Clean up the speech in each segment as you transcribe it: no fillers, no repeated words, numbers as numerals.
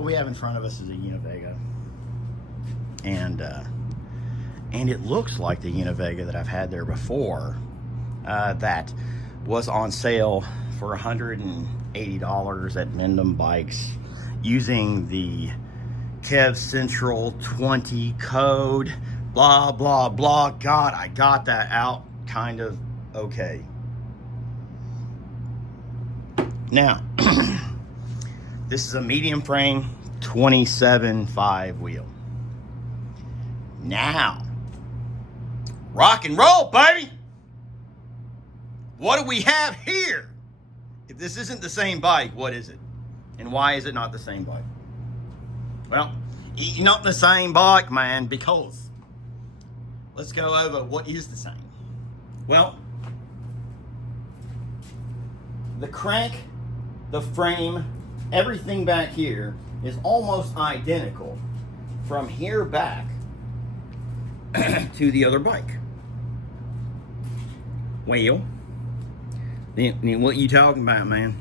what we have in front of us is a Univega, and it looks like the Univega that I've had there before, that was on sale for $180 at Wyndham Bikes using the Kev Central 20 code, blah blah blah. God, I got that out kind of okay. Now this is a medium frame 27.5 wheel. Now rock and roll, baby. What do we have here? If this isn't the same bike, what is it? And why is it not the same bike? Well, it's not the same bike, man, because let's go over what is the same. Well, the crank, the frame, everything back here is almost identical from here back to the other bike. Well, then what you talking about, man?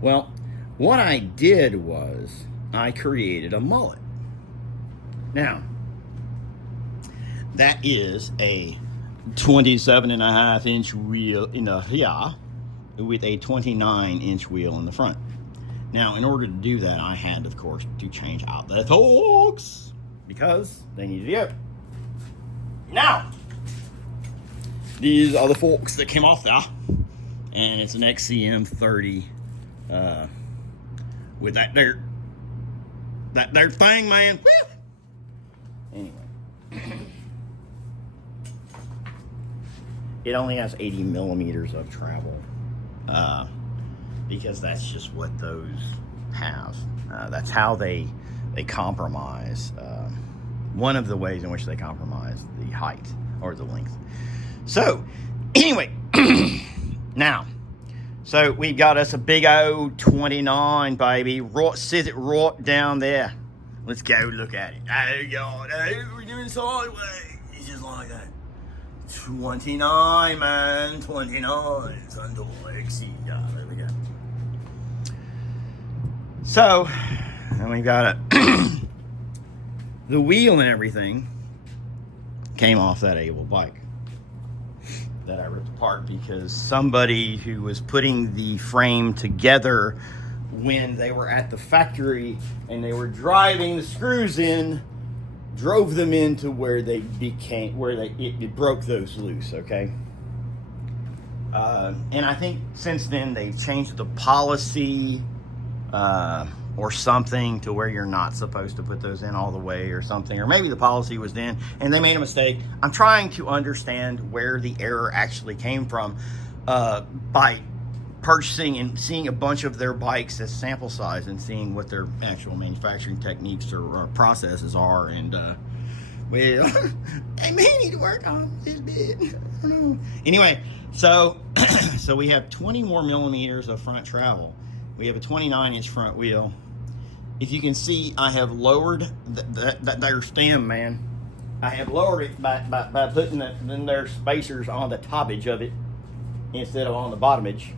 Well, what I did was I created a mullet. Now, that is a 27.5-inch wheel in the rear with a 29-inch wheel in the front. Now, in order to do that, I had, of course, to change out the forks because they needed to go. Now, these are the forks that came off there, and it's an XCM 30 with that there thing, man. Woo! Anyway, it only has 80 millimeters of travel, because that's just what those have. That's how they compromise. One of the ways in which they compromise the height or the length. So, anyway, now, so we've got us a big old 29, baby. Says it right down there. Let's go look at it. Oh, God. Oh, we're doing sideways. It's just like that. 29, man. 29. It's under XC. Yeah, there we go. So, and we've got the wheel and everything came off that Able bike that I ripped apart because somebody who was putting the frame together when they were at the factory and they were driving the screws in, drove them into where it broke those loose, okay? And I think since then they've changed the policy or something to where you're not supposed to put those in all the way or something, or maybe the policy was then and they made a mistake. I'm trying to understand where the error actually came from by purchasing and seeing a bunch of their bikes as sample size and seeing what their actual manufacturing techniques or processes are. And well, I may need to work on this bit. I don't know. Anyway, so so we have 20 more millimeters of front travel. We have a 29-inch front wheel. If you can see, I have lowered that there stem, man. I have lowered it by putting them there spacers on the toppage of it instead of on the bottomage.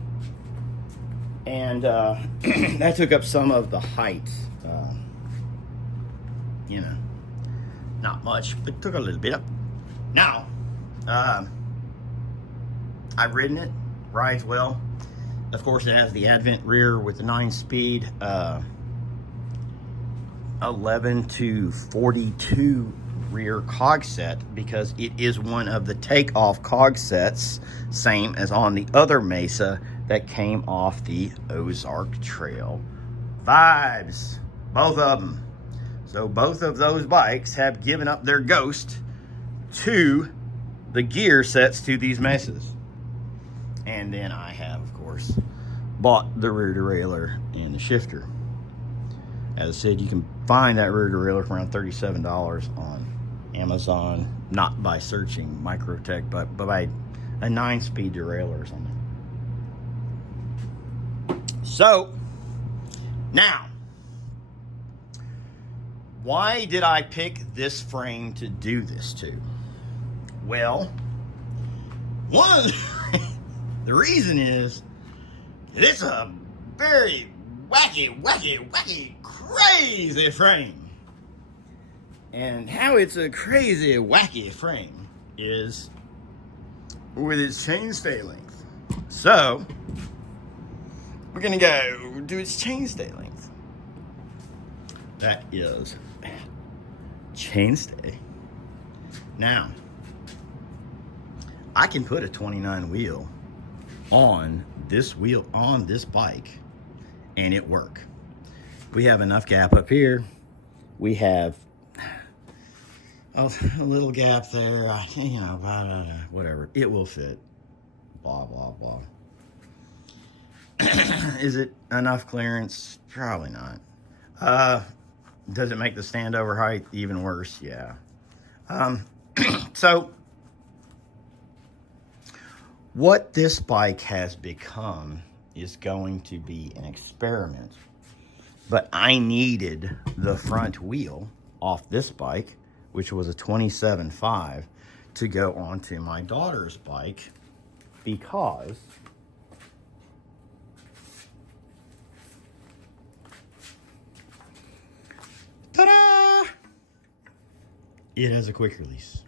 And that took up some of the height. You know, not much, but took a little bit up. Now, I've ridden it, rides well. Of course, it has the Advent rear with the 9-speed, 11 to 42 rear cog set because it is one of the takeoff cog sets, same as on the other Mesa that came off the Ozark Trail Vibes, both of them. So both of those bikes have given up their ghost to the gear sets to these Mesas. And then I have, of course, bought the rear derailleur and the shifter. As I said, you can find that rear derailleur for around $37 on Amazon, not by searching Microtech, but by a 9-speed derailleur or something. So, now, why did I pick this frame to do this to? Well, one of the reason is that it's a very wacky, crazy frame. And how it's a crazy, wacky frame is with its chainstay length. So, we're gonna go to its chainstay length. That is chainstay. Now, I can put a 29 wheel on this bike and it work. We have enough gap up here. We have a little gap there, you know, whatever. It will fit. Blah, blah, blah. Is it enough clearance? Probably not. Does it make the standover height even worse? Yeah. So, what this bike has become is going to be an experiment. But I needed the front wheel off this bike, which was a 27.5, to go onto my daughter's bike because ta-da! It has a quick release.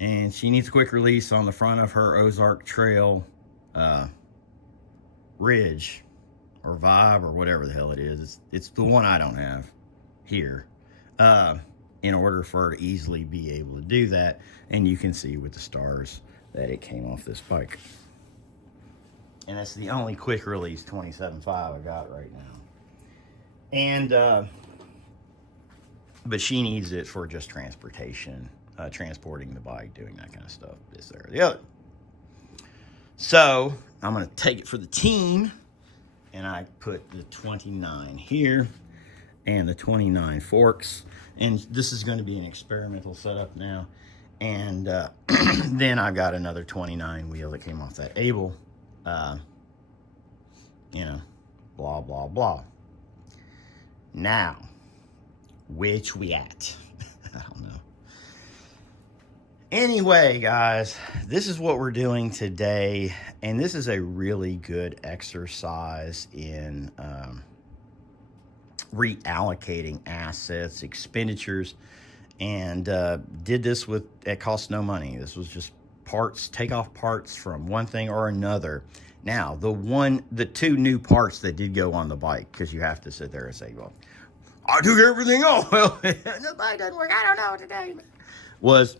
And she needs a quick release on the front of her Ozark Trail Ridge or Vibe or whatever the hell it is. It's the one I don't have here. In order for her to easily be able to do that. And you can see with the stars that it came off this bike. And that's the only quick release 27.5 I got right now. And, but she needs it for just transportation. Transporting the bike, doing that kind of stuff, this, there, or the other. So, I'm going to take it for the team, and I put the 29 here, and the 29 forks, and this is going to be an experimental setup now, and then I've got another 29 wheel that came off that Able, you know, blah, blah, blah. Now, which we at? I don't know. Anyway, guys, this is what we're doing today, and this is a really good exercise in reallocating assets, expenditures, and did this with, it cost no money. This was just parts, take off parts from one thing or another. Now, the two new parts that did go on the bike, because you have to sit there and say, well, I took everything off. Well, the bike doesn't work. I don't know what to do. Was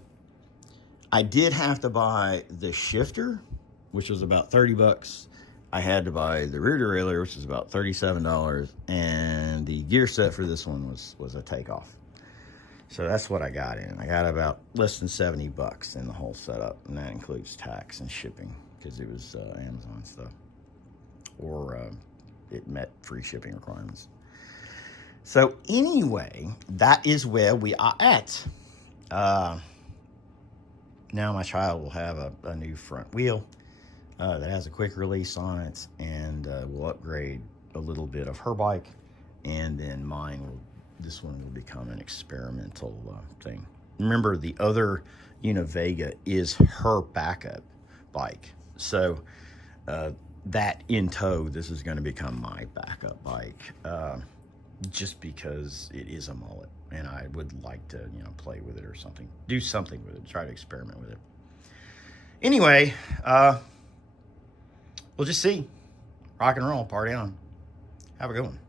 I did have to buy the shifter, which was about 30 bucks. I had to buy the rear derailleur, which is about $37. And the gear set for this one was a takeoff. So that's what I got in. I got about less than 70 bucks in the whole setup. And that includes tax and shipping because it was Amazon stuff. Or it met free shipping requirements. So anyway, that is where we are at. Now my child will have a new front wheel that has a quick release on it, and we'll upgrade a little bit of her bike, and then this one will become an experimental thing. Remember, the other Univega is her backup bike. So that in tow, this is going to become my backup bike, just because it is a Mullet. And I would like to, you know, play with it or something. Do something with it. Try to experiment with it. Anyway, we'll just see. Rock and roll. Party on. Have a good one.